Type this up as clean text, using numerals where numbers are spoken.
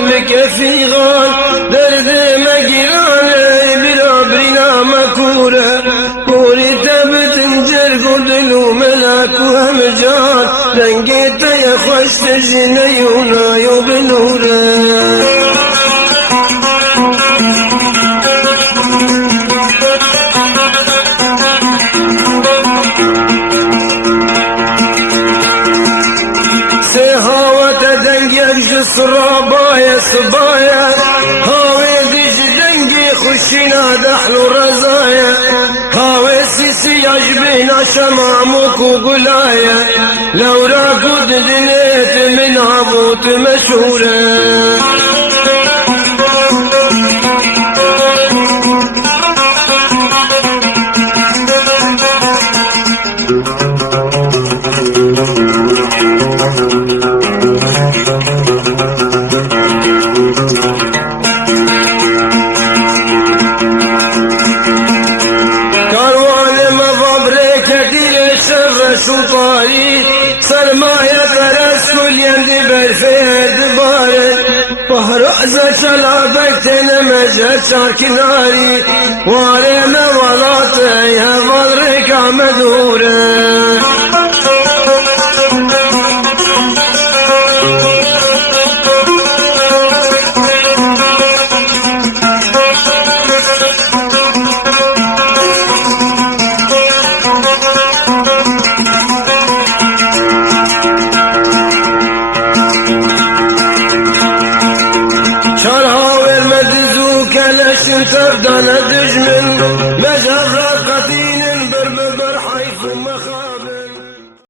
بكفي غال درد مقراني بلا برنا مكورة كوري تبتنجر قدلو ملاك وهمجان لنقيت يا خوش تجنيونا يوبنورة صرابايا صبايا هاوي دج دنقي خشينا دحلو رزايا هاوي سيسي عجبنا شمامك وقلايا لو راكود دنيت من عبوت مشهورة شطاري سرمايا فرس كل يندي برفيد بارد بحر عزة شلابك تنمجد شارك ناري وارينا ولاتي هفضرك عمدورة تردان دجمن مجرى قدين برمبر حيث مخاف